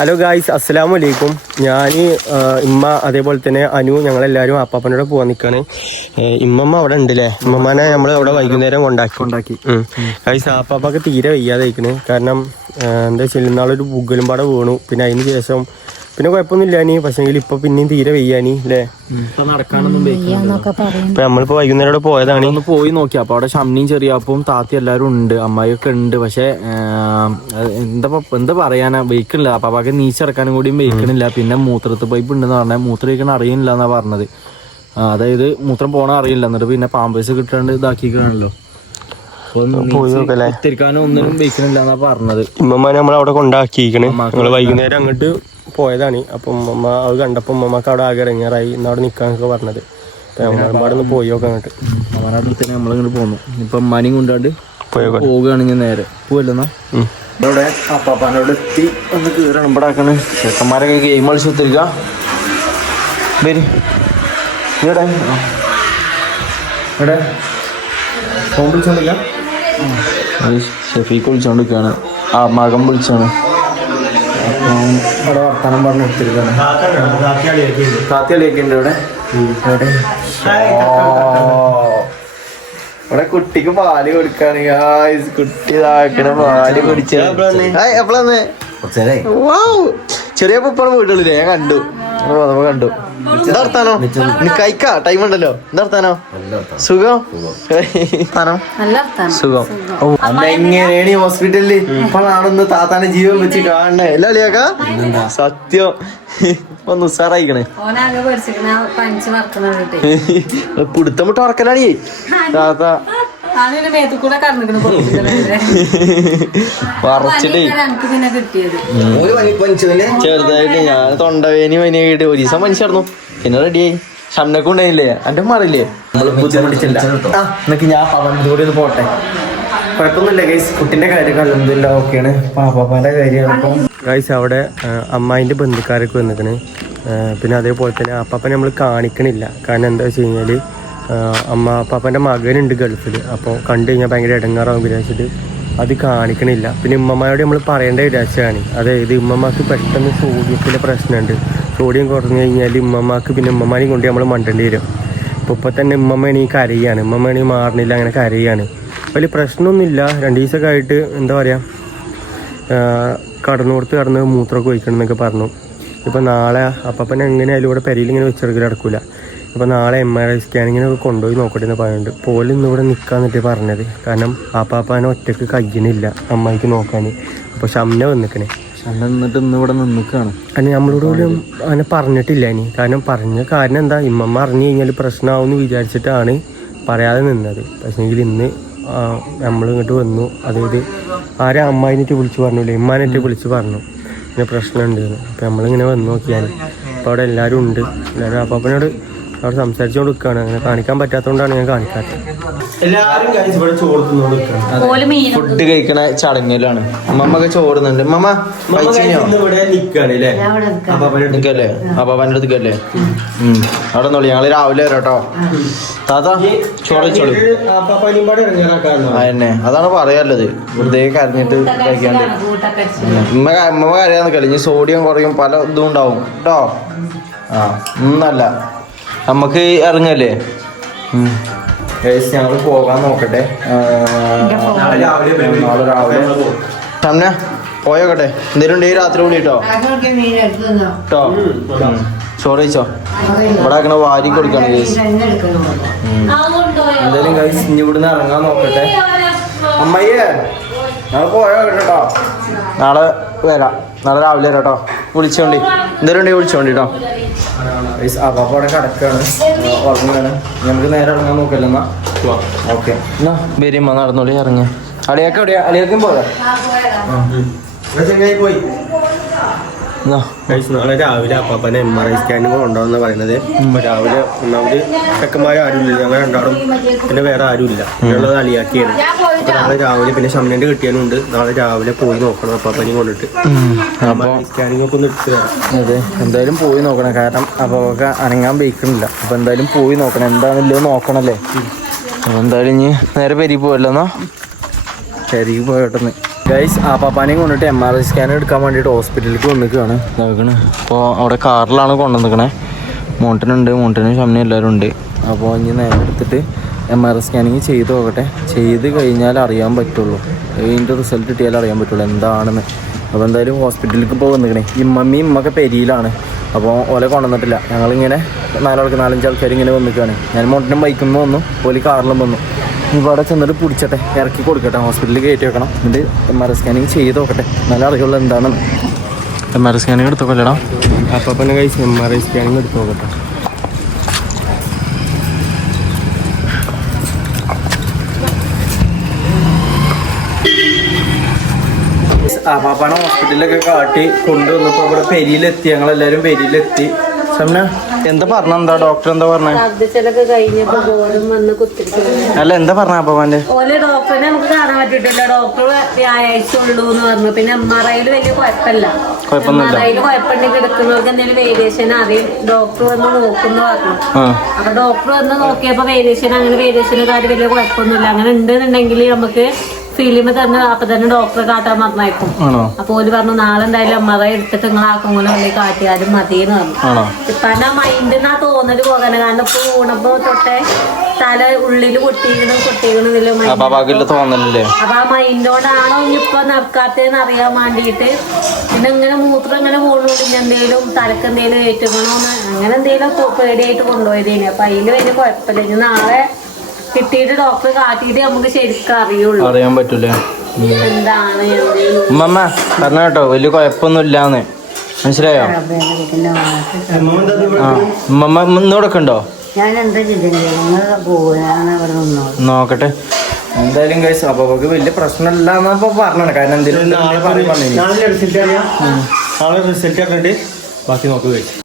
Hello guys, അസ്സലാമു അലൈക്കും. ഞാൻ ഇമ്മ അതേപോലെ തന്നെ അനു ഞങ്ങളെല്ലാവരും അപ്പാപ്പനോട് പോകാൻ നിൽക്കുകയാണ്. ഇമ്മമ്മ അവിടെ ഉണ്ടല്ലേ? ഇമ്മമ്മനെ നമ്മൾ അവിടെ വൈകുന്നേരം കൊണ്ടാക്കി. ഗായ്സ്, അപ്പാപ്പൊക്കെ തീരെ വയ്യാതായിക്കണ്. കാരണം എന്താ വെച്ചാൽ ഇന്നാളൊരു ബുഗലും പാടെ വീണു. പിന്നെ അതിന് ശേഷം പിന്നെ കുഴപ്പമൊന്നുമില്ല നീ, പക്ഷേങ്കിൽ ഇപ്പൊ പിന്നെയും തീരെ വയ്യാനി അല്ലേ? നടക്കാനൊന്നും ഇപ്പൊ നമ്മളിപ്പോ വൈകുന്നേരം പോയതാണ്. ഒന്ന് പോയി നോക്കി. അപ്പൊ അവിടെ ഷമ്മിയും ചെറിയാപ്പും താത്തി എല്ലാരും ഉണ്ട്, അമ്മായിയൊക്കെ ഉണ്ട്. പക്ഷെ എന്താ പറയാനാ, വെയ്ക്കണില്ല. അപ്പാപ്പാക്ക് നീച്ചിറക്കാനും കൂടിയും വെയ്ക്കണില്ല. പിന്നെ മൂത്രത്ത് പൈപ്പ് ഉണ്ടെന്ന് പറഞ്ഞാൽ മൂത്രം വയ്ക്കണ അറിയില്ല എന്നാ പറഞ്ഞത്. അതായത് മൂത്രം പോണ അറിയില്ല. എന്നിട്ട് പിന്നെ പാമ്പേഴ്സ് കിട്ടാണ്ട് ഇതാക്കിക്കണല്ലോ. ഒത്തിരിക്കാനും ഒന്നിനും വെയ്ക്കണില്ല എന്നാ പറഞ്ഞത്. ഉമ്മമാനെ നമ്മളവിടെ കൊണ്ടാക്കിയിരിക്കണ്. നമ്മള് വൈകുന്നേരം അങ്ങോട്ട് പോയതാണ്. അപ്പം ഉമ്മ അത് കണ്ടപ്പോൾ ഉമ്മമാക്ക് അവിടെ ആകെ ഇറങ്ങിയാറായി. ഇന്നവിടെ നിൽക്കാന്നൊക്കെ പറഞ്ഞത്. അവിടെ ഒന്ന് പോയി നോക്കാം അങ്ങോട്ട്. അവരുടെ നമ്മളിങ്ങോട്ട് പോന്നു. ഇപ്പൊ മണിയും കൊണ്ടാണ്ട് പോവുകയാണെങ്കിൽ നേരെ പോവല്ലെന്നാ. ഇവിടെ അപ്പാപ്പാനോട് എത്തി ഒന്ന് കീറണം. ഇവിടെ ആക്കണ് ചെക്കന്മാരൊക്കെ ഗെയിം കളിച്ച് ഒത്തിരിക്ക. ഇവിടെ ഇവിടെ ഫോൺ വിളിച്ചോണ്ടിരിക്ക. ഷെഫീക്ക് വിളിച്ചോണ്ടിരിക്കുകയാണ്. ആ മകൻ വിളിച്ചാണ്. അപ്പം ഇവിടെ വർത്താനം പറഞ്ഞ് എടുത്തിരിക്കുകയാണ്. താത്തി കളിയൊക്കെ ഉണ്ട് ഇവിടെ. ഇവിടെ കുട്ടിക്ക് പാല് കൊടുക്കാണ്. കുട്ടി ഇതാക്കണ പാല് കുടിച്ച എപ്പോഴാന്ന് ചെറിയ പൂപ്പാണ് പോയിട്ടുള്ളൂ. ഞാൻ കണ്ടു എന്താ വർത്താനോ? കഴിക്കാ ടൈം ഉണ്ടല്ലോ. എന്താ വർത്താനോ? സുഖം സുഖം. അമ്മ എങ്ങനെയാണ് ഈ ഹോസ്പിറ്റലില്? ഇപ്പോഴാണൊന്ന് താത്താന്റെ ജീവൻ വെച്ച് കാണണേ. അല്ല അളിയാക്ക, സത്യം ഒന്ന് ഉസാറായിക്കണേ. പിടുത്തം വിട്ട് ഉറക്കലാണേ താത്ത. ചെറുതായിട്ട് ഞാൻ തൊണ്ടവേനി പനിയൊക്കെ കിട്ടി. ഒരു ദിവസം മനുഷ്യായിരുന്നു. പിന്നെ റെഡിയായി. ഷംനൊക്കെ ഉണ്ടായില്ലേ? എന്റെ മാറില്ലേ? നമ്മള് ബുദ്ധിമുട്ടിച്ചില്ല. എന്നൊക്കെ ഞാൻ പവന്റെ കൂടി ഒന്ന് പോട്ടെ. കുഴപ്പമൊന്നുമില്ല ഗൈസ്. കുട്ടിന്റെ കാര്യമൊക്കെ അൽഹംദുലില്ലാ ഓക്കെയാണ്. പാപ്പാന്റെ കാര്യമാണ്. ഗൈസ്, അവിടെ അമ്മായിൻ്റെ ബന്ധുക്കാരൊക്കെ വന്നിക്കണ്. പിന്നെ അതേപോലെ തന്നെ അപ്പാപ്പനെ നമ്മൾ കാണിക്കണില്ല. കാരണം എന്താ വെച്ച് കഴിഞ്ഞാൽ അപ്പാപ്പൻ്റെ മകനുണ്ട് ഗൾഫിൽ. അപ്പോൾ കണ്ടു കഴിഞ്ഞാൽ ഭയങ്കര ഇടങ്ങാറാവും വിചാരിച്ചിട്ട് അത് കാണിക്കണില്ല. പിന്നെ ഉമ്മമാരോട് നമ്മൾ പറയേണ്ട വിചാരിച്ചതാണ്. അതായത് ഉമ്മമാക്ക് പെട്ടെന്ന് സോഡിയത്തിൻ്റെ പ്രശ്നമുണ്ട്. സോഡിയം കുറഞ്ഞു കഴിഞ്ഞാൽ ഉമ്മമാക്ക് പിന്നെ ഉമ്മമാനെയും കൊണ്ട് നമ്മൾ മണ്ടേണ്ടി വരും. അപ്പോൾ ഇപ്പോൾ തന്നെ ഉമ്മമ്മയാണെങ്കിൽ കരയാണ്. ഉമ്മമ്മയാണെങ്കിൽ മാറണില്ല, അങ്ങനെ കരയാണ്. വലിയ പ്രശ്നമൊന്നുമില്ല. 2 ദിവസമൊക്കെ ആയിട്ട് എന്താ പറയുക, കടന്ന് മൂത്രമൊക്കെ ഒഴിക്കണം എന്നൊക്കെ പറഞ്ഞു. ഇപ്പോൾ നാളെ അപ്പനെ എങ്ങനെയായാലും ഇവിടെ പെരയിൽ ഇങ്ങനെ വെച്ചെടുക്കൽ നടക്കില്ല. ഇപ്പോൾ നാളെ MRI സ്കാനിങ്ങിനൊക്കെ കൊണ്ടുപോയി നോക്കട്ടെ എന്ന് പറയുന്നുണ്ട്. പോലും ഇന്നിവിടെ നിൽക്കാന്നിട്ട് പറഞ്ഞത്. കാരണം അപ്പാപ്പനെ ഒറ്റയ്ക്ക് കഴിയണില്ല അമ്മായിക്ക് നോക്കാൻ. അപ്പോൾ ഷംന വന്നിക്കണേ. എന്നിട്ട് ഇന്നിവിടെ നിൽക്കുകയാണ്. കാരണം നമ്മളോട് പോലും അങ്ങനെ പറഞ്ഞിട്ടില്ല ഇനി. കാരണം പറഞ്ഞ കാരണം എന്താ, ഇമ്മമ്മ അറിഞ്ഞു കഴിഞ്ഞാൽ പ്രശ്നമാവുമെന്ന് വിചാരിച്ചിട്ടാണ് പറയാതെ നിന്നത്. പക്ഷേങ്കിൽ ഇന്ന് നമ്മൾ ഇങ്ങോട്ട് വന്നു. അതായത് ആരെ അമ്മായിനിട്ട് വിളിച്ച് പറഞ്ഞില്ലേ, ഇമ്മാനായിട്ട് വിളിച്ച് പറഞ്ഞു ഇങ്ങനെ പ്രശ്നമുണ്ട് എന്ന്. അപ്പോൾ നമ്മളിങ്ങനെ വന്ന് നോക്കിയാൽ അപ്പോൾ അവിടെ എല്ലാവരും ഉണ്ട്. എല്ലാവരും അപ്പാപ്പനോട് അവിടെ സംസാരിച്ചുകൊണ്ട് നിൽക്കുകയാണ്. അങ്ങനെ കാണിക്കാൻ പറ്റാത്തതുകൊണ്ടാണ് ഞാൻ കാണിക്കാത്തത്. എല്ലാവരും കഴിച്ച് ഇവിടെ ചോറ് തിന്നോണ്ട് ഫുഡ് കഴിക്കണ ചടങ്ങിലാണ്. അമ്മമ്മക്ക് ചോറുന്നുണ്ട്. അമ്മമ്മ ഇവിടെ നിൽക്കുകയാണല്ലേ? നിക്കല്ലേ? അപ്പാപ്പൻ്റെ അടുത്തേക്കല്ലേ? അവിടെ നോളി. ഞങ്ങള് രാവിലെ വരാട്ടോ. താത്ത ചോറ് ചോളി. അതന്നെ, അതാണ് പറയാനുള്ളത്. വെറുതെ കരഞ്ഞിട്ട് കഴിക്കാണ്ട് അമ്മമ്മ കരയാൻ നിൽക്കല്ലേ. ഇനി സോഡിയം കുറയും, പല ഇതും ഉണ്ടാവും കേട്ടോ. ഒന്നല്ല, നമുക്ക് ഇറങ്ങല്ലേ? ഞങ്ങൾ പോകാൻ നോക്കട്ടെ. നാളെ രാവിലെ ഷംന പോയോക്കട്ടെ. എന്തേലും ഉണ്ടെങ്കിൽ രാത്രി കൂടി കേട്ടോ. ചോറ് കഴിച്ചോ? ഇവിടെ ആക്കണ വാരി കൊടുക്കണം ഗൈസ്. എന്തായാലും ഗൈസ് ഇനി ഇവിടുന്ന് ഇറങ്ങാൻ നോക്കട്ടെ. അമ്മയ്യേ ഞങ്ങൾ പോയോ കേട്ടോ. നാളെ വരാം. നാളെ രാവിലെ വരാം കേട്ടോ. വിളിച്ചോണ്ടി, എന്തേലും ഉണ്ടെങ്കിൽ വിളിച്ചോണ്ടി കേട്ടോ. അപ്പൊ അവിടെ കിടക്കാണ്, ഉറങ്ങാണ്. നമുക്ക് നേരെ ഇറങ്ങാൻ നോക്കല്ലോ. എന്നാ ഓക്കെ, എന്നാ വരുമ്പോ നടന്നോളി. ഇറങ്ങ അളിയൊക്കെ എവിടെയാ? അളിയൊക്കെ പോരാ പോയി. നാളെ രാവിലെ അപ്പാപ്പനെ MRI സ്കാനിങ് കൊണ്ടുപോകുന്ന പറയുന്നത്. രാവിലെ ഒന്നാമത് ചെക്കന്മാർ ആരുമില്ല, ഞങ്ങൾ രണ്ടാളും, പിന്നെ വേറെ ആരുമില്ല. ഉള്ളത് അളിയാക്കിയാണ്. അപ്പൊ നാളെ രാവിലെ പിന്നെ ഷംനന്റെ കിട്ടിയാലുണ്ട്. നാളെ രാവിലെ പോയി നോക്കണം അപ്പാപ്പനെയും കൊണ്ടിട്ട്. സ്കാനിങ് ഒക്കെ ഒന്ന് എടുത്ത് തരാം. അതെ, എന്തായാലും പോയി നോക്കണം. കാരണം അപ്പൊക്കെ അനങ്ങാൻ വയ്ക്കണില്ല. അപ്പൊ എന്തായാലും പോയി നോക്കണം. എന്താണല്ലോ നോക്കണല്ലേ. അപ്പൊ എന്തായാലും ഇനി നേരെ പെരിക്ക് പോയല്ലോ. എന്നാ പെരിക്ക് പോയോട്ടെന്ന്. ഗൈസ് ആപ്പാപ്പാനെയും കൊണ്ടിട്ട് MRI സ്കാൻ എടുക്കാൻ വേണ്ടിയിട്ട് ഹോസ്പിറ്റലിലേക്ക് വന്നിക്കുകയാണ് നോക്കണേ. അപ്പോൾ അവിടെ കാറിലാണ് കൊണ്ടുവന്നിക്കണേ. മോണ്ടനും ഷമ്മിനും എല്ലാവരും ഉണ്ട്. അപ്പോൾ ഇനി നേരെ എടുത്തിട്ട് MRI സ്കാനിങ് ചെയ്ത് നോക്കട്ടെ. ചെയ്ത് കഴിഞ്ഞാൽ അറിയാൻ പറ്റുള്ളൂ, ഇതിൻ്റെ റിസൾട്ട് കിട്ടിയാൽ അറിയാൻ പറ്റുള്ളൂ എന്താണെന്ന്. അപ്പോൾ എന്തായാലും ഹോസ്പിറ്റലിലേക്ക് ഇപ്പോൾ വന്നിക്കണേ. ഇമ്മൊക്കെ പെരിയിലാണ്. അപ്പോൾ ഓലെ കൊണ്ടുവന്നിട്ടില്ല. ഞങ്ങളിങ്ങനെ 4-5 ആൾക്കാർ ഇങ്ങനെ വന്നിക്കുകയാണ്. ഞാൻ മോണ്ടനും ബൈക്കിൽ നിന്ന് വന്നു, ഓല് കാറിലും വന്നു. ഇവിടെ ചെന്നിട്ട് പിടിച്ചട്ടെ, ഇറക്കി കൊടുക്കട്ടെ, ഹോസ്പിറ്റലിൽ കയറ്റി വെക്കണം. എന്നിട്ട് MRI സ്കാനിങ് ചെയ്ത് നോക്കട്ടെ, നല്ല അറിയുള്ളൂ എന്താണെന്ന്. MRI scanning എടുത്തോക്കല്ലേടാ. അപ്പാപ്പനെ കഴിച്ച് MRI സ്കാനിങ് എടുത്ത് നോക്കട്ടെ. പാപ്പാനെ ഹോസ്പിറ്റലിലൊക്കെ കാട്ടി കൊണ്ടുവന്നപ്പോൾ ഇവിടെ പെരിയിലെത്തി. ഞങ്ങളെല്ലാവരും പെരിയിലെത്തി. ഷംന എന്താ പറഞ്ഞ, എന്താ ഡോക്ടർ എന്താ പറഞ്ഞ? അല്ല എന്താ പറഞ്ഞ അപ്പാപ്പാന്റെ? ഡോക്ടറിനെ നമുക്ക് കാണാൻ പറ്റിയിട്ടില്ല. ഡോക്ടർ വ്യാഴാഴ്ച ഉള്ളൂ എന്ന് പറഞ്ഞു. പിന്നെ MRIയിൽ വലിയ കുഴപ്പമില്ല. MRIയിൽ കുഴപ്പമുണ്ടെങ്കിൽ എടുക്കുന്നവർക്ക് എന്തെങ്കിലും വേരിയേഷൻ അറിയും. ഡോക്ടർ വന്ന് നോക്കുന്നു പറഞ്ഞു. അപ്പൊ ഡോക്ടർ വന്ന് നോക്കിയപ്പോ വേരിയേഷൻ കാര്യം വലിയ കുഴപ്പമൊന്നുമില്ല. അങ്ങനെ ഉണ്ടെന്നുണ്ടെങ്കിൽ നമുക്ക് ഫിലിമ് തന്നെ അപ്പൊ തന്നെ ഡോക്ടറെ കാട്ടാൻ പറഞ്ഞേക്കും. അപ്പൊ ഓല് പറഞ്ഞു നാളെ എന്തായാലും MRI എടുത്തിട്ട് നിങ്ങളാക്കും പോലെ വലിയ കാട്ടിയാലും മതിയെന്ന് പറഞ്ഞു. ഇപ്പൊ ആ മൈൻഡിന്നാ തോന്നല് പോകാന്. കാരണം ഇപ്പൊ ഊണപ്പോ തൊട്ടേ തല ഉള്ളില് പൊട്ടിയിരിക്കണില്ല. അപ്പൊ ആ മൈൻഡോടാണോ ഇനിയിപ്പൊ നടക്കാത്തതെന്ന് അറിയാൻ വേണ്ടിയിട്ട് പിന്നെ ഇങ്ങനെ മൂത്രം ഇങ്ങനെ പോകുന്നുണ്ട്. ഇനി എന്തെങ്കിലും തലക്ക് എന്തെങ്കിലും ഏറ്റുകണോന്ന് അങ്ങനെ എന്തെങ്കിലും പേടിയായിട്ട് കൊണ്ടുപോയതേന്. അപ്പൊ അതില് വലിയ കുഴപ്പമില്ല. ഇനി നാളെ കിട്ടിയിട്ട് ഡോക്ടറെ കാട്ടിയിട്ട് നമുക്ക് ശരിക്കും അറിയാൻ പറ്റൂലേ എന്താണ് ഉമ്മ പറഞ്ഞ കേട്ടോ. വലിയ കുഴപ്പമൊന്നും ഇല്ലാന്ന് മനസ്സിലായോ? ഉമ്മ ഇന്നോടൊക്കെ ഉണ്ടോ? നോക്കട്ടെ എന്തായാലും കഴിച്ചു. അപ്പൊ വലിയ പ്രശ്നമില്ല എന്നപ്പോ പറഞ്ഞാണ്. കാരണം എന്തെങ്കിലും നാളെ റിസൾട്ട് അറിഞ്ഞിട്ട് ബാക്കി നോക്കുക.